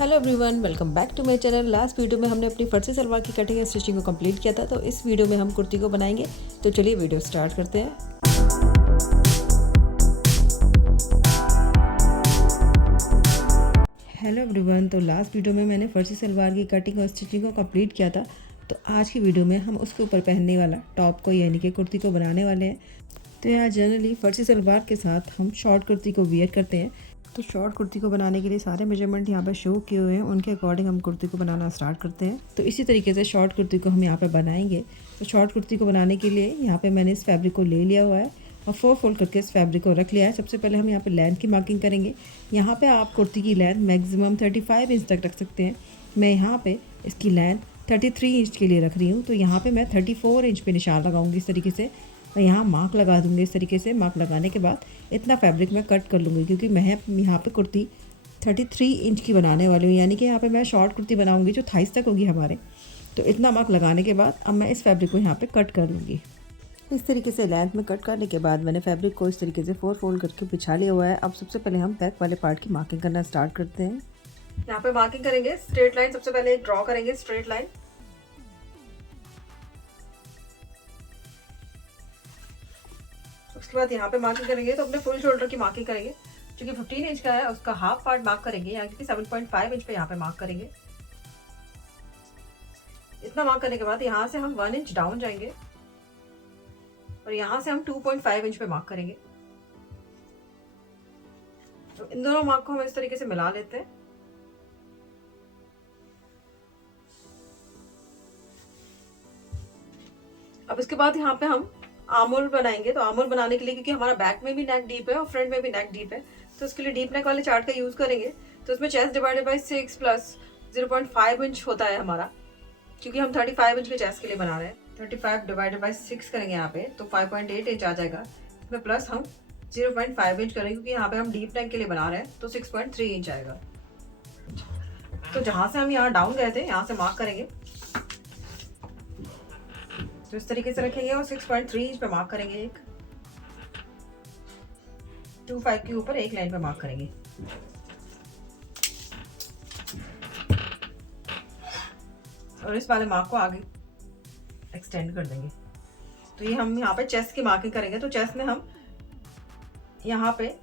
Hello everyone, welcome back to my channel. Last video में हमने अपनी फर्जी सलवार की कटिंग एंड स्टिचिंग को कंप्लीट किया था, तो इस वीडियो में हम कुर्ती को बनाएंगे। तो चलिए वीडियो स्टार्ट करते हैं। हेलो एवरीवन, तो लास्ट वीडियो में मैंने फर्जी सलवार की कटिंग और स्टिचिंग को कंप्लीट किया था। तो आज की वीडियो में हम उसके ऊपर पहनने वाला टॉप को यानी कि कुर्ती को बनाने वाले हैं। तो यहाँ जनरली फर्जी सलवार के साथ हम शॉर्ट कुर्ती को वियर करते हैं। तो शॉर्ट कुर्ती को बनाने के लिए सारे मेजरमेंट यहाँ पर शो किए हुए हैं, उनके अकॉर्डिंग हम कुर्ती को बनाना स्टार्ट करते हैं। तो इसी तरीके से शॉर्ट कुर्ती को हम यहाँ पर बनाएंगे। तो शॉर्ट कुर्ती को बनाने के लिए यहाँ पे मैंने इस फैब्रिक को ले लिया हुआ है और 4 फोल्ड करके इस फैब्रिक को रख लिया है। सबसे पहले हम यहाँ पे लेंथ की मार्किंग करेंगे। यहाँ पे आप कुर्ती की लेंथ मैक्सिमम 35 इंच तक रख सकते हैं। मैं यहाँ पे इसकी लेंथ 33 इंच के लिए रख रही हूँ। तो यहाँ पे मैं 34 इंच पे निशान लगाऊंगी इस तरीके से, और यहाँ मार्क लगा दूँगी इस तरीके से। मार्क लगाने के बाद इतना फैब्रिक मैं कट कर लूँगी, क्योंकि मैं यहाँ पे कुर्ती 33 इंच की बनाने वाली हूँ, यानी कि यहाँ पे मैं शॉर्ट कुर्ती बनाऊँगी जो थाइस तक होगी हमारे। तो इतना मार्क लगाने के बाद अब मैं इस फैब्रिक को यहाँ पे कट कर लूँगी। इस तरीके से लेंथ में कट करने के बाद मैंने फैब्रिक को इस तरीके से 4 फोल्ड करके बिछा लिया हुआ है। अब सबसे पहले हम बैक वाले पार्ट की मार्किंग करना स्टार्ट करते हैं। यहाँ पे मार्किंग करेंगे स्ट्रेट लाइन। सबसे पहले एक ड्रॉ करेंगे स्ट्रेट लाइन। उसके बाद यहाँ पे मार्किंग करेंगे, तो अपने फुल शोल्डर की मार्किंग करेंगे। जो कि 15 इंच का है उसका हाफ पार्ट मार्क करेंगे, यानी कि 7.5 इंच पे यहाँ पे मार्क करेंगे। इतना मार्क करने के बाद यहाँ से हम 1 इंच डाउन जाएंगे और यहाँ से हम 2.5 इंच पे मार्क करेंगे। तो इन दोनों मार्क को हम इस तरीके से मिला लेते हैं। अब इसके बाद यहाँ पे हम आर्म होल बनाएंगे। तो आर्म होल बनाने के लिए, क्योंकि हमारा बैक में भी नेक डीप है और फ्रंट में भी नेक डीप है, तो उसके लिए डीप नेक वाले चार्ट का यूज करेंगे। तो उसमें chest divided by 6 plus 0.5 inch होता है हमारा, क्योंकि हम 35 इंच के चेस्ट के लिए बना रहे हैं। 35 डिवाइडेड बाय 6 करेंगे यहाँ पे, तो 5.8 इंच आ जाएगा। इसमें प्लस हम 0.5 इंच करेंगे, क्योंकि यहाँ पे हम डीप नेक के लिए बना रहे हैं, तो 6.3 इंच आएगा। तो जहां से हम यहाँ डाउन गए थे, यहाँ से मार्क करेंगे। तो इस तरीके से रखेंगे और 6.3 इंच पे मार्क करेंगे। एक 2.5 के ऊपर एक लाइन पे मार्क करेंगे। और इस वाले मार्क को आगे एक्सटेंड कर देंगे। तो ये हम यहाँ पे चेस्ट की मार्किंग करेंगे। तो चेस्ट में हम यहाँ पे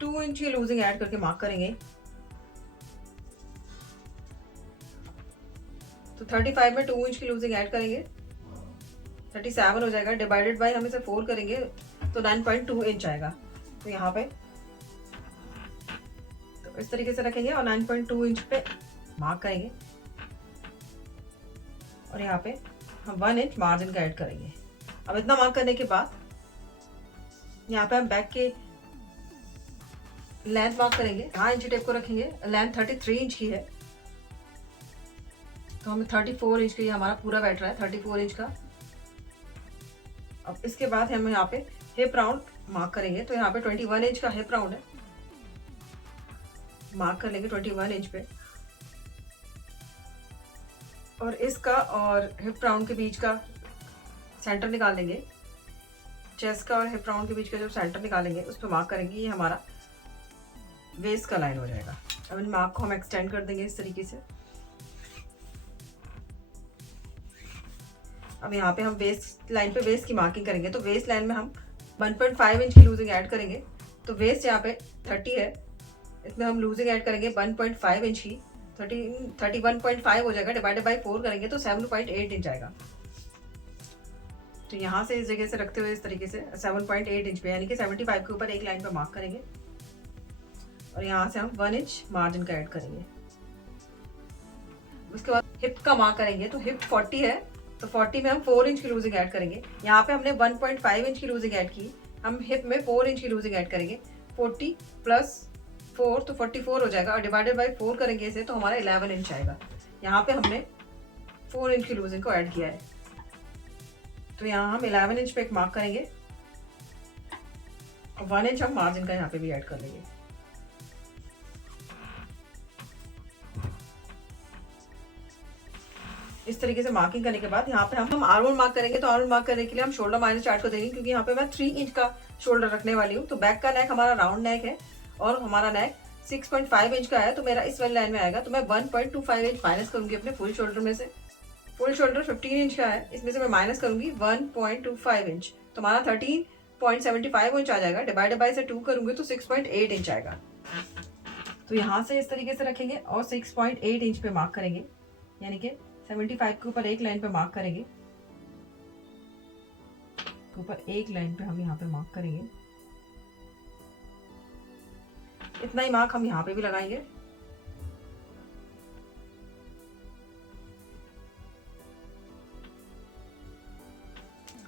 2 इंच की लूजिंग ऐड करके मार्क करेंगे। तो 35 में 2 इंच की लूजिंग ऐड करेंगे, 37 हो जाएगा। डिवाइडेड बाय हम इसे 4 करेंगे, तो 9.2 इंच आएगा। तो यहाँ पे तो इस तरीके से रखेंगे और 9.2 इंच पे मार्क करेंगे। और यहाँ पे हम 1 इंच मार्जिन का ऐड करेंगे। अब इतना मार्क करने के बाद यहाँ पे हम बैक के लेंथ मार्क करेंगे। हाँ, इंची टेप को रखेंगे। लेंथ 33 इंच की है, तो हमें 34 इंच का हमारा पूरा बैठ रहा है, 34 इंच का। अब इसके बाद हम यहाँ पे हिप राउंड मार्क करेंगे। तो यहाँ पे 21 इंच का हिप राउंड है, मार्क कर लेंगे 21 इंच पे। और इसका और हिप राउंड के बीच का सेंटर निकाल लेंगे। चेस्ट का और हिप राउंड के बीच का जो सेंटर निकालेंगे उस पर मार्क करेंगे। ये हमारा वेस्ट का लाइन हो जाएगा। अब इन मार्क को हम एक्सटेंड कर देंगे इस तरीके से। अब यहाँ पे हम वेस्ट लाइन पे वेस्ट की मार्किंग करेंगे। तो वेस्ट लाइन में हम 1.5 इंच की लूजिंग ऐड करेंगे। तो वेस्ट यहाँ पे 30 है, इसमें हम लूजिंग ऐड करेंगे 1.5 इंच की। 31.5 हो जाएगा। डिवाइडेड बाय 4 करेंगे तो 7.8 इंच आएगा। तो यहाँ से इस जगह से रखते हुए इस तरीके से 7.8 इंच पे, यानी कि 75 के ऊपर एक लाइन पे मार्क करेंगे। और यहाँ से हम 1 इंच मार्जिन का ऐड करेंगे। उसके बाद हिप का मार्क करेंगे। तो हिप 40 है, तो 40 में हम 4 इंच की लूजिंग ऐड करेंगे। यहाँ पे हमने 1.5 इंच की लूजिंग ऐड की, हम हिप में 4 इंच की लूजिंग ऐड करेंगे। 40 प्लस 4 तो 44 हो जाएगा, और डिवाइडेड बाय 4 करेंगे इसे, तो हमारा 11 इंच आएगा। यहाँ पे हमने 4 इंच की लूजिंग को ऐड किया है। तो यहाँ हम 11 इंच पे एक मार्क करेंगे और 1 इंच हम मार्जिन का यहाँ पे भी ऐड कर लेंगे। इस तरीके से मार्किंग करने के बाद यहाँ पे हम आर्म होल मार्क करेंगे। तो आर्म होल मार्क करने के लिए हम शोल्डर माइनस चार्ट को देंगे, क्योंकि यहाँ पे मैं 3 इंच का शोल्डर रखने वाली हूँ। तो बैक का नेक हमारा राउंड नेक है और हमारा नेक 6.5 इंच का है तो मेरा इस वाली लाइन में आएगा, तो मैं 1.25 इंच माइनस करूंगी अपने फुल शोल्डर में से। फुल शोल्डर 15 इंच का है, इसमें से मैं माइनस करूंगी 1.25 इंच, तो हमारा 13.75 इंच आ जाएगा। डिवाइडेड बाय से 2 करूंगी तो 6.8 इंच आएगा। तो यहाँ से इस तरीके से रखेंगे और 6.8 इंच पे मार्क करेंगे, यानी कि 75 के ऊपर एक लाइन पे मार्क करेंगे, ऊपर एक लाइन पे हम यहाँ पे मार्क करेंगे। इतना ही मार्क हम यहाँ पे भी लगाएंगे।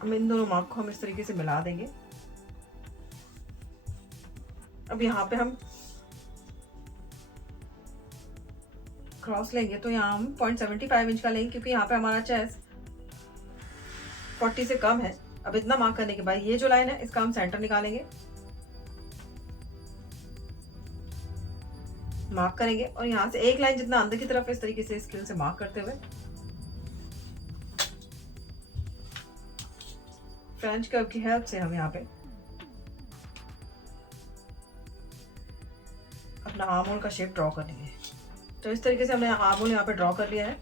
अब इन दोनों मार्क को हम इस तरीके से मिला देंगे। अब यहाँ पे हम क्रॉस लेंगे तो यहाँ हम 0.75 इंच का लेंगे, क्योंकि यहाँ पे हमारा चेस्ट 40 से कम है। अब इतना मार्क करने के बाद ये जो लाइन है इसका हम सेंटर निकालेंगे, मार्क करेंगे और यहाँ से एक लाइन जितना अंदर की तरफ इस तरीके से स्केल से मार्क करते हुए फ्रेंच कर्व की हेल्प से हम यहाँ पे अपना आर्म होल का शेप ड्रॉ कर लेंगे। तो इस तरीके से हमने आर्म होल यहाँ पे ड्रॉ कर लिया है।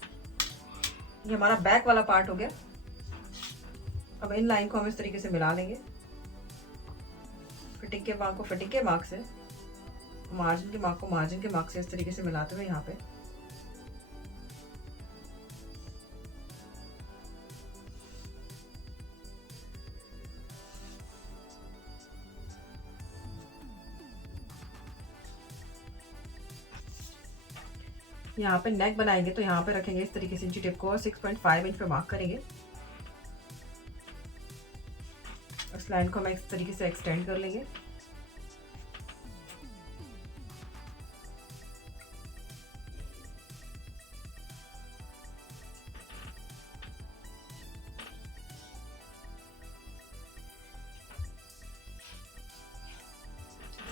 ये हमारा बैक वाला पार्ट हो गया। अब इन लाइन को हम इस तरीके से मिला लेंगे, फिटिंग के मार्क को फिटिंग के मार्क से, मार्जिन के मार्क को मार्जिन के मार्क से इस तरीके से मिलाते हुए यहाँ पे यहाँ पे नेक बनाएंगे। तो यहाँ पे रखेंगे इस तरीके से इंची टिप को और 6.5 इंच पे मार्क करेंगे। इस लाइन को हम इस तरीके से एक्सटेंड कर लेंगे।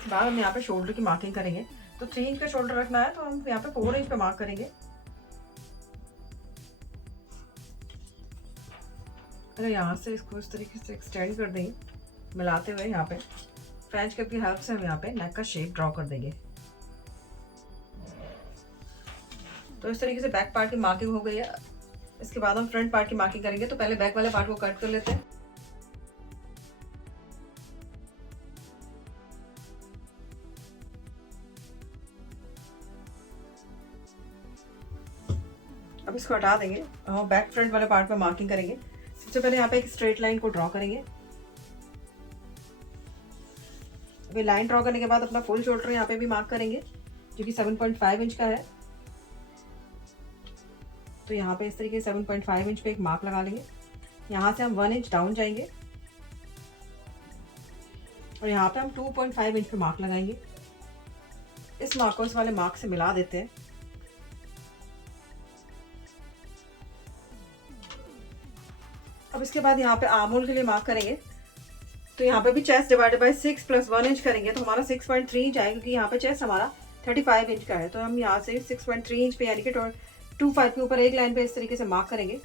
बाद हम यहाँ पे शोल्डर की मार्किंग करेंगे। तो 3 इंच का शोल्डर रखना है तो हम यहाँ पे 4 इंच पे मार्क करेंगे। अगर यहाँ से इसको इस तरीके से एक्सटेंड कर देंगे मिलाते हुए, यहाँ पे फ्रेंच कर्व की हेल्प से हम यहाँ पे नेक का शेप ड्रॉ कर देंगे। तो इस तरीके से बैक पार्ट की मार्किंग हो गई है। इसके बाद हम फ्रंट पार्ट की मार्किंग करेंगे। तो पहले बैक वाले पार्ट को कट कर लेते हैं। अब इसको हटा देंगे और बैक फ्रंट वाले पार्ट पर मार्किंग करेंगे। सबसे पहले यहाँ पे एक स्ट्रेट लाइन को ड्रॉ करेंगे। अभी लाइन ड्रॉ करने के बाद अपना फुल शोल्डर यहाँ पे भी मार्क करेंगे, जो कि 7.5 इंच का है। तो यहाँ पे इस तरीके से 7.5 इंच पे एक मार्क लगा लेंगे। यहाँ से हम 1 इंच डाउन जाएंगे और यहाँ पे हम 2.5 इंच पे मार्क लगाएंगे। इस मार्क को इस वाले मार्क से मिला देते हैं। अब इसके बाद यहाँ पे आर्म होल के लिए मार्क करेंगे। तो यहाँ पे भी चेस्ट डिवाइडेड बाय 6 + 1 इंच करेंगे तो हमारा 6.3 इंच आएगा, क्योंकि यहाँ पे चेस्ट हमारा 35 इंच का है। तो हम यहाँ से 6.3 इंच पे यानी कि 25 के ऊपर एक लाइन पे इस तरीके से मार्क करेंगे।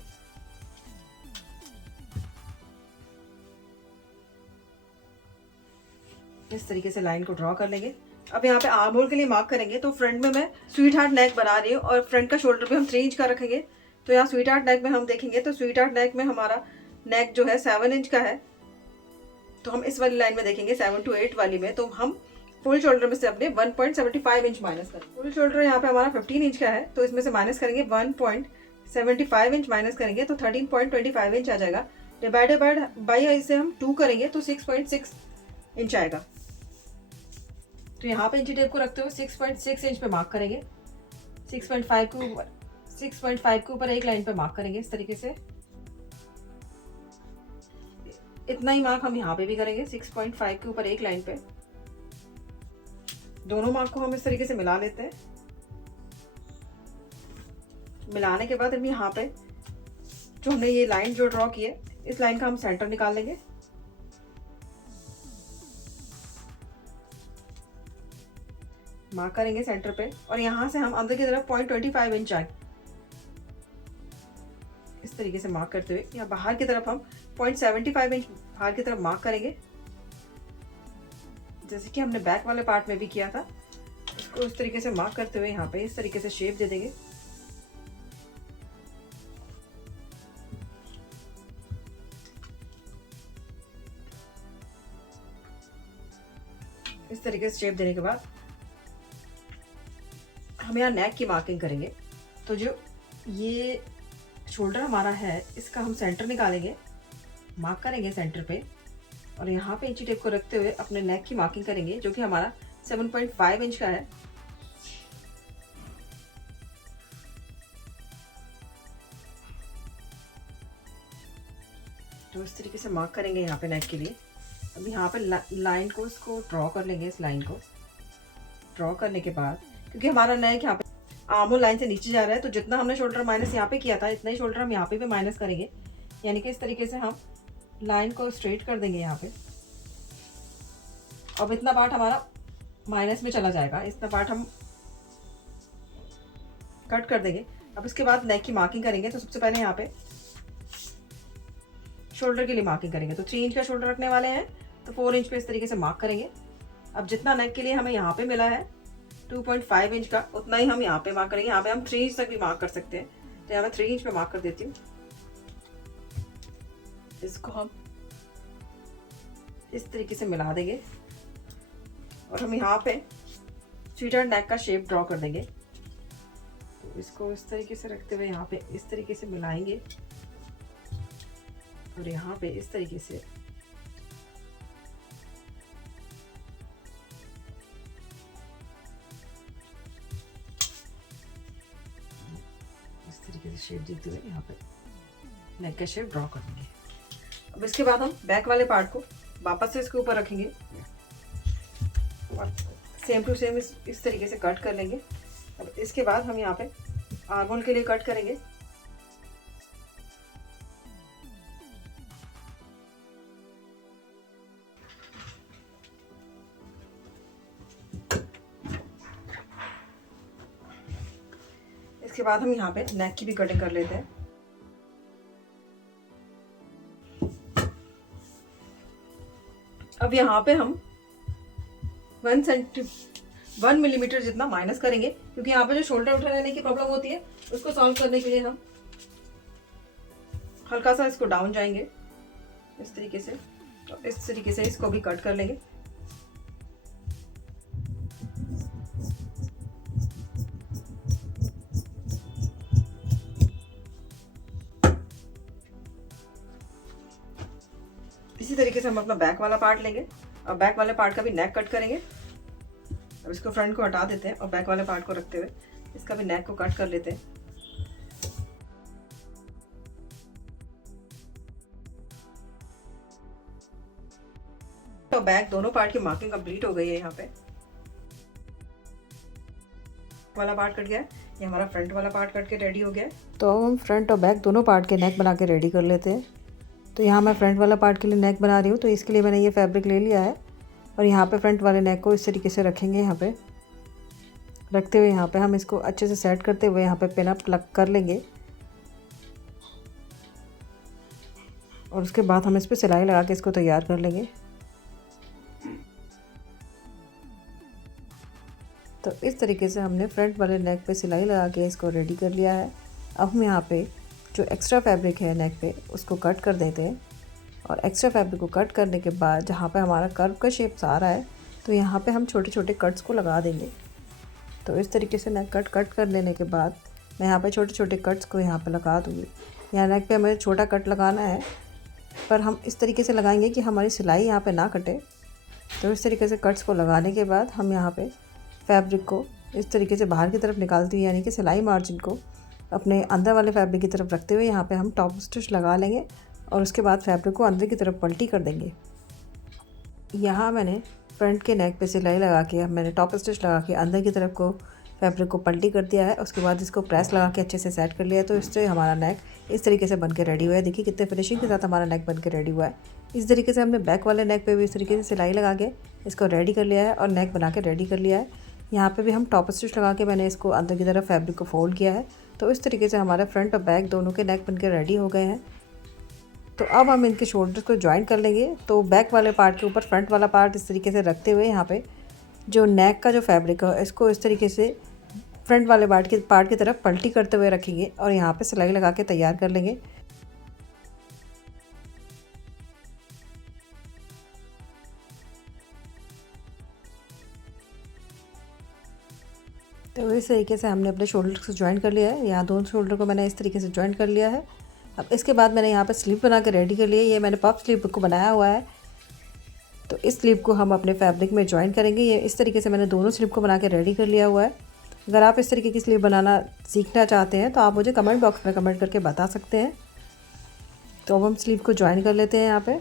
इस तरीके से लाइन को ड्रॉ कर लेंगे। अब यहाँ पे आर्म होल के लिए मार्क करेंगे। तो फ्रंट में मैं स्वीट हार्ट नेक बना रही हूँ और फ्रंट का शोल्डर भी हम 3 इंच का रखेंगे। तो यहाँ स्वीट हार्ट नेक में हम देखेंगे तो स्वीट हार्ट नेक में हमारा नेक जो है 7 इंच का है। तो हम इस वाली लाइन में देखेंगे 7 to 8 वाली में, तो हम फुल शोल्डर में से अपने 1.75 इंच माइनस करें। फुल शोल्डर यहाँ पे हमारा 15 इंच का है, तो इसमें से माइनस करेंगे 1.75 इंच माइनस करेंगे तो 13.25 इंच आ जाएगा। डिवाइडेड बाई इसे हम 2 करेंगे तो 6.6 इंच आएगा। तो यहाँ पे इंची टेप को रखते हुए 6.6 इंच पे मार्क करेंगे। 6.5 के ऊपर एक लाइन पे मार्क करेंगे इस तरीके से। इतना ही मार्क हम यहाँ पे भी करेंगे 6.5 के ऊपर एक लाइन पे। दोनों मार्क को हम इस तरीके से मिला लेते हैं। मिलाने के बाद हम यहाँ पे जो हमने ये लाइन जो ड्रॉ की है, इस लाइन का हम सेंटर निकाल लेंगे। मार्क करेंगे सेंटर पे और यहाँ से हम अंदर की तरफ 0.25 इंच आए इस तरीके से मार्क करते हुए, या बाहर की तरफ हम 0.75 इंच बाहर की तरफ मार्क करेंगे, जैसे कि हमने बैक वाले पार्ट में भी किया था। इसको इस तरीके से मार्क करते हुए यहाँ पे इस तरीके से शेप दे देंगे। इस तरीके से शेप देने के बाद हम यहाँ नेक की मार्किंग करेंगे। तो जो ये शोल्डर हमारा है इसका हम सेंटर निकालेंगे, मार्क करेंगे सेंटर पे, और यहाँ पे इंची टेप को रखते हुए अपने नेक की मार्किंग करेंगे जो कि हमारा 7.5 इंच का है। तो इस तरीके से मार्क करेंगे यहाँ पे नेक के लिए। अब यहाँ पे लाइन को इसको ड्रॉ कर लेंगे। इस लाइन को ड्रॉ करने के बाद क्योंकि हमारा नेक यहाँ पे आर्मोल लाइन से नीचे जा रहा है तो जितना हमने शोल्डर माइनस यहाँ पे किया था इतना ही शोल्डर हम यहाँ पे भी माइनस करेंगे। यानी कि इस तरीके से हम लाइन को स्ट्रेट कर देंगे यहाँ पे। अब इतना पार्ट हमारा माइनस में चला जाएगा, इतना पार्ट हम कट कर देंगे। अब इसके बाद नेक की मार्किंग करेंगे। तो सबसे पहले यहाँ पे शोल्डर के लिए मार्किंग करेंगे। तो 3 इंच का शोल्डर रखने वाले हैं तो 4 इंच पे इस तरीके से मार्क करेंगे। अब जितना नेक के लिए हमें यहाँ पे मिला है 2.5 इंच का उतना ही हम यहाँ पे मार्क करेंगे। यहाँ पे हम 3 इंच तक भी मार्क कर सकते हैं। तो यहाँ मैं 3 इंच पे मार्क कर देती हूँ। इसको हम इस तरीके से मिला देंगे और हम यहाँ पे स्वीटर नेक का शेप ड्रॉ कर देंगे। तो इसको इस तरीके से रखते हुए यहाँ पे इस तरीके से मिलाएंगे और यहाँ पे इस तरीके से शेप देते हुए यहाँ पे नेक का शेप ड्रॉ कर देंगे। अब इसके बाद हम बैक वाले पार्ट को वापस से इसके ऊपर रखेंगे और सेम टू सेम इस तरीके से कट कर लेंगे। अब इसके बाद हम यहाँ पे आर्मोल के लिए कट करेंगे। इसके बाद हम यहाँ पे नेक की भी कटिंग कर लेते हैं। अब यहाँ पे हम 1 मिलीमीटर जितना माइनस करेंगे क्योंकि यहाँ पे जो शोल्डर उठा लेने की प्रॉब्लम होती है उसको सॉल्व करने के लिए हम हल्का सा इसको डाउन जाएंगे इस तरीके से। तो इस तरीके से इसको भी कट कर लेंगे। इसी तरीके से हम अपना बैक वाला पार्ट लेंगे और बैक वाले पार्ट का भी नेक कट करेंगे। अब इसको फ्रंट को हटा देते हैं और बैक वाले पार्ट को रखते हुए इसका भी नेक को कट कर लेते हैं। तो बैक दोनों पार्ट की मार्किंग कंप्लीट हो गई है। यहाँ पे वाला पार्ट कट गया है, ये हमारा फ्रंट वाला पार्ट कट के रेडी हो गया है। तो हम फ्रंट और बैक दोनों पार्ट के नेक बना के रेडी कर लेते हैं। तो यहाँ मैं फ्रंट वाला पार्ट के लिए नेक बना रही हूँ। तो इसके लिए मैंने ये फैब्रिक ले लिया है और यहाँ पे फ्रंट वाले नेक को इस तरीके से रखेंगे। यहाँ पे रखते हुए यहाँ पे हम इसको अच्छे से सेट करते हुए यहाँ पे पिन अप प्लग कर लेंगे और उसके बाद हम इस पर सिलाई लगा के इसको तैयार कर लेंगे। तो इस तरीके से हमने फ्रंट वाले नेक पे सिलाई लगा के इसको रेडी कर लिया है। अब हम यहाँ पे जो एक्स्ट्रा फैब्रिक है नेक पे उसको कट कर देते हैं और एक्स्ट्रा फैब्रिक को कट करने के बाद जहाँ पे हमारा कर्व का शेप आ रहा है तो यहाँ पे हम छोटे छोटे कट्स को लगा देंगे। तो इस तरीके से नेक कट कर लेने के बाद मैं यहाँ पे छोटे छोटे कट्स को यहाँ पे लगा दूँगी। यहाँ नेक पे हमें छोटा कट लगाना है पर हम इस तरीके से लगाएंगे कि हमारी सिलाई यहाँ पे ना कटे। तो इस तरीके से कट्स को लगाने के बाद हम यहाँ पे फैब्रिक को इस तरीके से बाहर की तरफ निकालते हुए यानी कि सिलाई मार्जिन को अपने अंदर वाले फैब्रिक की तरफ रखते हुए यहाँ पे हम टॉप स्टिच लगा लेंगे और उसके बाद फैब्रिक को अंदर की तरफ पलटी कर देंगे। यहाँ मैंने फ्रंट के नेक पे सिलाई लगा के मैंने टॉप स्टिच लगा के अंदर की तरफ को फैब्रिक को पलटी कर दिया है। उसके बाद इसको प्रेस लगा के अच्छे से सेट कर लिया है। तो इससे हमारा नेक इस तरीके से बन के रेडी हुआ है। देखिए कितने फिनिशिंग के साथ हमारा नेक बन के रेडी हुआ है। इस तरीके से हमने बैक वाले नेक पे भी इस तरीके से सिलाई लगा के इसको रेडी कर लिया है और नेक बना के रेडी कर लिया है। यहाँ पे भी हम टॉप स्टिच लगा के मैंने इसको अंदर की तरफ फैब्रिक को फोल्ड किया है। तो इस तरीके से हमारे फ्रंट और बैक दोनों के नेक बन के रेडी हो गए हैं। तो अब हम इनके शोल्डर्स को ज्वाइन कर लेंगे। तो बैक वाले पार्ट के ऊपर फ्रंट वाला पार्ट इस तरीके से रखते हुए यहाँ पे जो नेक का जो फैब्रिक है इसको इस तरीके से फ्रंट वाले पार्ट की तरफ पलटी करते हुए रखेंगे और यहाँ पे सिलाई लगा के तैयार कर लेंगे। तो इस तरीके से हमने अपने शोल्डर को ज्वाइन कर लिया है। यहाँ दोनों शोल्डर को मैंने इस तरीके से ज्वाइन कर लिया है। अब इसके बाद मैंने यहाँ पे स्लीव बना के रेडी कर लिया है। ये मैंने पफ स्लीव को बनाया हुआ है। तो इस स्लीव को हम अपने फैब्रिक में ज्वाइन करेंगे। ये इस तरीके से मैंने दोनों स्लीव को बना के रेडी कर लिया हुआ है। अगर आप इस तरीके की स्लीव बनाना सीखना चाहते हैं तो आप मुझे कमेंट बॉक्स में कमेंट करके बता सकते हैं। तो अब हम स्लीव को ज्वाइन कर लेते हैं यहाँ पे।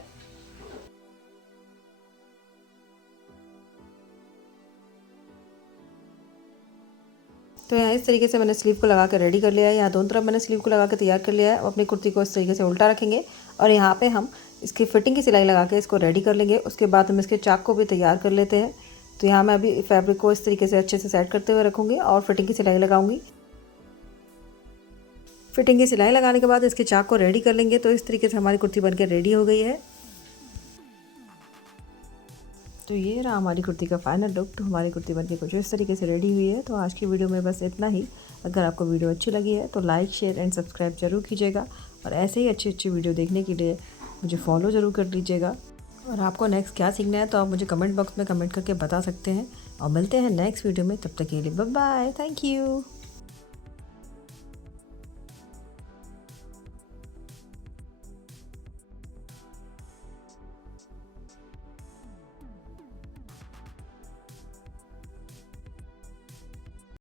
तो यहाँ इस तरीके से मैंने स्लीव को लगा के रेडी कर लिया है। यहाँ दोनों तरफ मैंने स्लीव को लगा के तैयार कर लिया है। अपनी कुर्ती को इस तरीके से उल्टा रखेंगे और यहाँ पे हम इसकी फिटिंग की सिलाई लगा के इसको रेडी कर लेंगे। उसके बाद हम इसके चाक को भी तैयार कर लेते हैं। तो यहाँ मैं अभी फैब्रिक को इस तरीके से अच्छे से सेट करते हुए रखूँगी और फिटिंग की सिलाई लगाऊंगी। फिटिंग की सिलाई लगाने के बाद इसके चाक को रेडी कर लेंगे। तो इस तरीके से हमारी कुर्ती बनकर रेडी हो गई है। तो ये रहा हमारी कुर्ती का फाइनल लुक। तो हमारी कुर्ती बनके कुछ इस तरीके से रेडी हुई है। तो आज की वीडियो में बस इतना ही। अगर आपको वीडियो अच्छी लगी है तो लाइक शेयर एंड सब्सक्राइब जरूर कीजिएगा और ऐसे ही अच्छी वीडियो देखने के लिए मुझे फॉलो ज़रूर कर लीजिएगा। और आपको नेक्स्ट क्या सीखना है तो आप मुझे कमेंट बॉक्स में कमेंट करके बता सकते हैं। और मिलते हैं नेक्स्ट वीडियो में। तब तक के लिए बाय बाय। Thank you.